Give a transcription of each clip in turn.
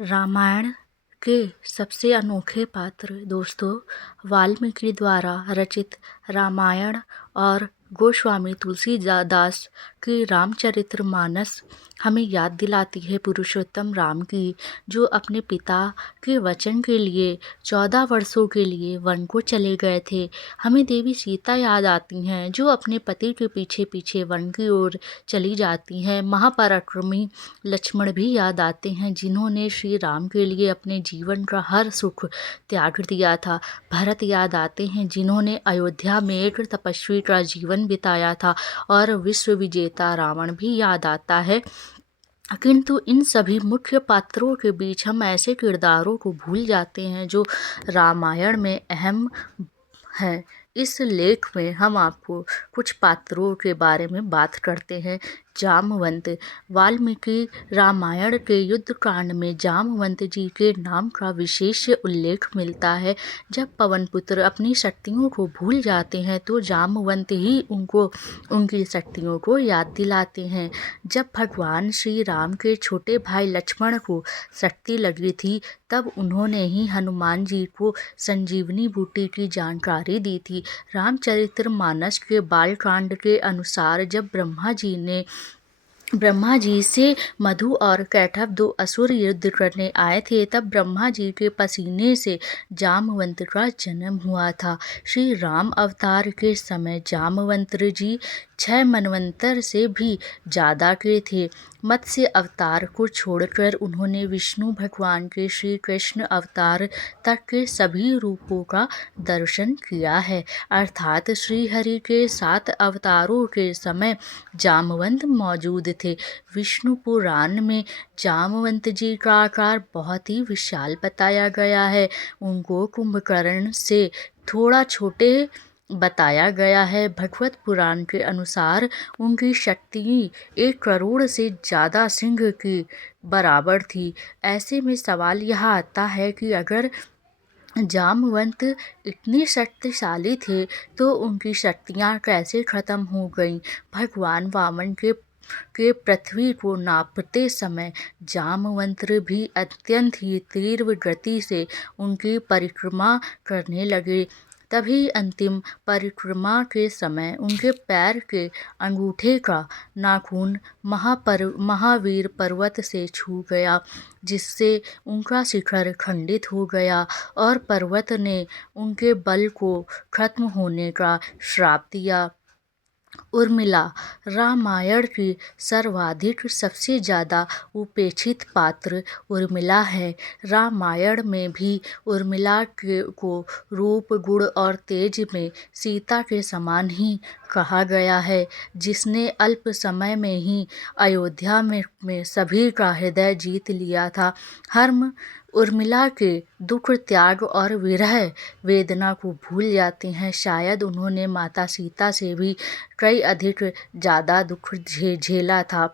रामायण के सबसे अनोखे पात्र दोस्तों वाल्मीकि द्वारा रचित रामायण और गोस्वामी तुलसीदास की रामचरितमानस हमें याद दिलाती है पुरुषोत्तम राम की, जो अपने पिता के वचन के लिए 14 वर्षों के लिए वन को चले गए थे। हमें देवी सीता याद आती हैं, जो अपने पति के पीछे पीछे वन की ओर चली जाती हैं। महापराक्रमी लक्ष्मण भी याद आते हैं, जिन्होंने श्री राम के लिए अपने जीवन का हर सुख त्याग दिया था। भरत याद आते हैं, जिन्होंने अयोध्या में एक तपस्वी का जीवन बिताया था। और विश्व विजेता रावण भी याद आता है। किंतु इन सभी मुख्य पात्रों के बीच हम ऐसे किरदारों को भूल जाते हैं जो रामायण में अहम है। इस लेख में हम आपको कुछ पात्रों के बारे में बात करते हैं। जामवंत। वाल्मीकि रामायण के युद्ध कांड में जामवंत जी के नाम का विशेष उल्लेख मिलता है। जब पवनपुत्र अपनी शक्तियों को भूल जाते हैं तो जामवंत ही उनको उनकी शक्तियों को याद दिलाते हैं। जब भगवान श्री राम के छोटे भाई लक्ष्मण को शक्ति लगी थी, तब उन्होंने ही हनुमान जी को संजीवनी बूटी की जानकारी दी थी। रामचरितमानस के बालकांड के अनुसार जब ब्रह्मा जी से मधु और कैटभ 2 असुर युद्ध करने आए थे, तब ब्रह्मा जी के पसीने से जामवंत का जन्म हुआ था। श्री राम अवतार के समय जामवंत जी 6 मनवंतर से भी ज़्यादा के थे। मत्स्य अवतार को छोड़कर उन्होंने विष्णु भगवान के श्री कृष्ण अवतार तक के सभी रूपों का दर्शन किया है। अर्थात श्री हरि के 7 अवतारों के समय जामवंत मौजूद थे। विष्णु पुराण में जामवंत जी का आकार बहुत ही विशाल बताया गया है। उनको कुंभकर्ण से थोड़ा छोटे बताया गया है। भगवत पुराण के अनुसार उनकी शक्ति 1 करोड़ से ज़्यादा सिंह की बराबर थी। ऐसे में सवाल यह आता है कि अगर जामवंत इतने शक्तिशाली थे तो उनकी शक्तियाँ कैसे खत्म हो गईं? भगवान वामन के पृथ्वी को नापते समय जामवंत भी अत्यंत ही तीव्र गति से उनकी परिक्रमा करने लगे। तभी अंतिम परिक्रमा के समय उनके पैर के अंगूठे का नाखून महावीर पर्वत से छू गया, जिससे उनका शिखर खंडित हो गया और पर्वत ने उनके बल को खत्म होने का श्राप दिया। उर्मिला। रामायण की सर्वाधिक सबसे ज़्यादा उपेक्षित पात्र उर्मिला है। रामायण में भी उर्मिला को रूप, गुण और तेज में सीता के समान ही कहा गया है, जिसने अल्प समय में ही अयोध्या में सभी का हृदय जीत लिया था। हम उर्मिला के दुख, त्याग और विरह वेदना को भूल जाते हैं। शायद उन्होंने माता सीता से भी कई अधिक ज़्यादा दुख झेला था।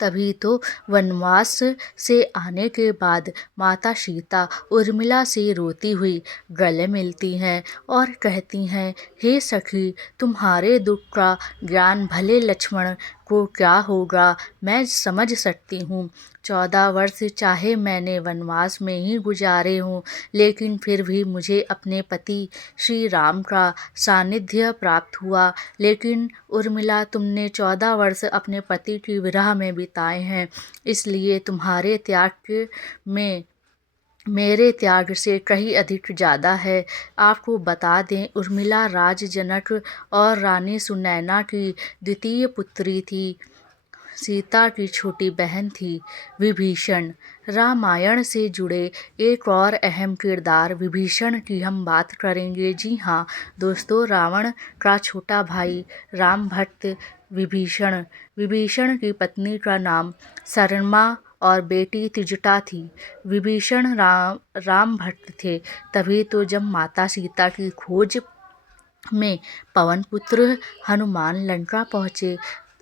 तभी तो वनवास से आने के बाद माता सीता उर्मिला से रोती हुई गले मिलती हैं और कहती हैं, हे सखी, तुम्हारे दुख का ज्ञान भले लक्ष्मण को क्या होगा, मैं समझ सकती हूँ। 14 वर्ष चाहे मैंने वनवास में ही गुजारे हों, लेकिन फिर भी मुझे अपने पति श्री राम का सानिध्य प्राप्त हुआ। लेकिन उर्मिला, तुमने 14 वर्ष अपने पति की विरह में बिताए हैं, इसलिए तुम्हारे त्याग में मेरे त्याग से कहीं अधिक ज़्यादा है। आपको बता दें, उर्मिला राज जनक और रानी सुनैना की द्वितीय पुत्री थी। सीता की छोटी बहन थी। विभीषण। रामायण से जुड़े एक और अहम किरदार विभीषण की हम बात करेंगे। जी हाँ दोस्तों, रावण का छोटा भाई राम भक्त विभीषण। विभीषण की पत्नी का नाम सरमा और बेटी त्रिजटा थी। विभीषण राम भक्त थे। तभी तो जब माता सीता की खोज में पवनपुत्र हनुमान लंका पहुँचे,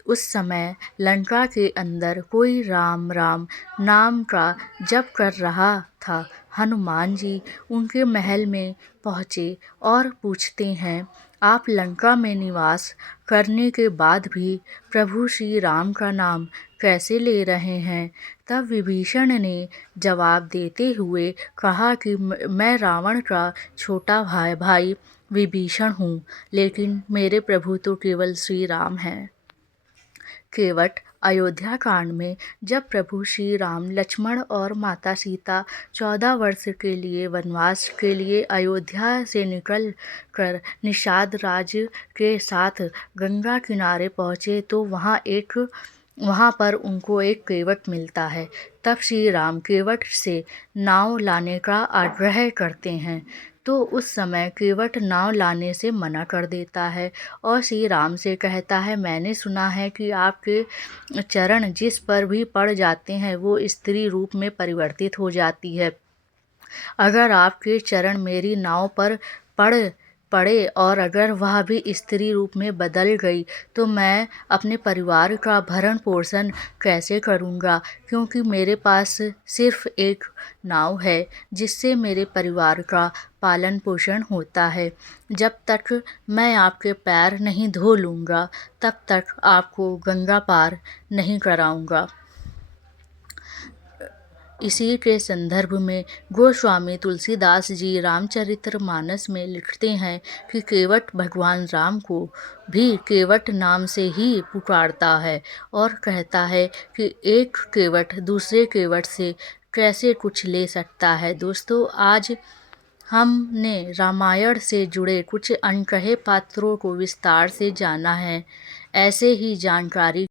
उस समय लंका के अंदर कोई राम राम नाम का जप कर रहा था। हनुमान जी उनके महल में पहुँचे और पूछते हैं, आप लंका में निवास करने के बाद भी प्रभु श्री राम का नाम कैसे ले रहे हैं? तब विभीषण ने जवाब देते हुए कहा कि मैं रावण का छोटा भाई विभीषण हूँ, लेकिन मेरे प्रभु तो केवल श्री राम हैं। केवट अयोध्या कांड में जब प्रभु श्री राम, लक्ष्मण और माता सीता 14 वर्ष के लिए वनवास के लिए अयोध्या से निकल कर निषाद राज्य के साथ गंगा किनारे पहुँचे तो वहाँ पर उनको एक केवट मिलता है। तब श्री राम केवट से नाव लाने का आग्रह करते हैं, तो उस समय केवट नाव लाने से मना कर देता है और श्री राम से कहता है, मैंने सुना है कि आपके चरण जिस पर भी पड़ जाते हैं वो स्त्री रूप में परिवर्तित हो जाती है। अगर आपके चरण मेरी नाव पर पड़े और अगर वह भी स्त्री रूप में बदल गई तो मैं अपने परिवार का भरण पोषण कैसे करूँगा, क्योंकि मेरे पास सिर्फ एक नाव है जिससे मेरे परिवार का पालन पोषण होता है। जब तक मैं आपके पैर नहीं धो लूँगा तब तक आपको गंगा पार नहीं कराऊँगा। इसी के संदर्भ में गोस्वामी तुलसीदास जी रामचरितमानस में लिखते हैं कि केवट भगवान राम को भी केवट नाम से ही पुकारता है और कहता है कि एक केवट दूसरे केवट से कैसे कुछ ले सकता है। दोस्तों, आज हमने रामायण से जुड़े कुछ अनकहे पात्रों को विस्तार से जाना है। ऐसे ही जानकारी